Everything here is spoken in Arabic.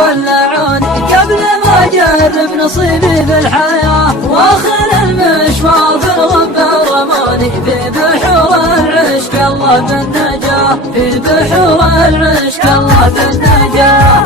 ولعوني قبل ما اجرب نصيبي بالحياة، واخر المشوار في الغبة رموني في بحور العشق الله بالنجاة، في بحور العشق الله بالنجاة.